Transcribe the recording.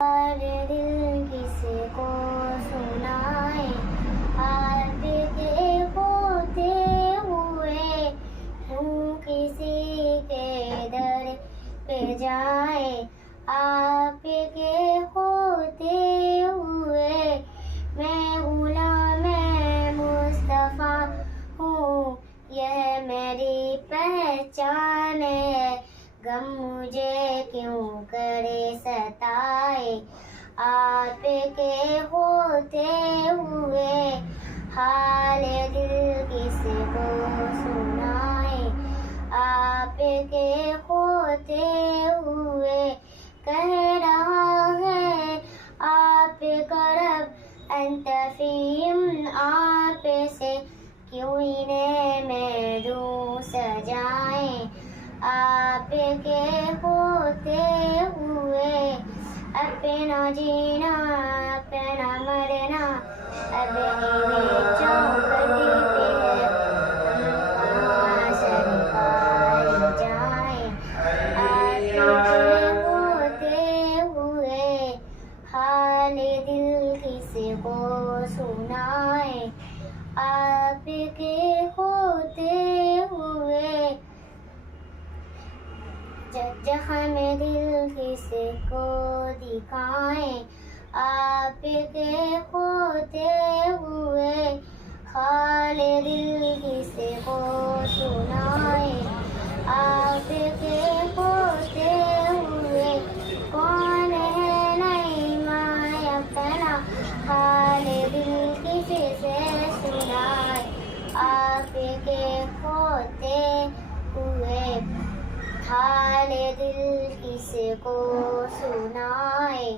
और दिल किसको सुनाए, आपके होते हुए क्यों किसी के दर पे जाए। आपके होते हुए मैं गुलाम मुस्तफ़ा हूँ, यह मेरी पहचान है। गम मुझे क्यों करे सताए, आपके होते हुए हाल दिल किसको सुनाए। आपके होते हुए कह रहा है आप करब अंतफीम, आप से क्यों इन्हें मैं दूँ सजाएं। आपके होते हुए अपना जीना अपना मरना अब इन्हें चौखट पे है, हम कहाँ सरकार जाएं। आपके होते हुए हाल दिल किसको सुनाए। आपके होते हुए जख्म दिल किसको दिखाएं। आपके होते हुए हाल दिल किसको सुनाए। आपके होते हुए कौन है नहीं माय अपना, हाल दिल किससे सुनाए। आपके होते हुए हाल दिल किसको सुनाए।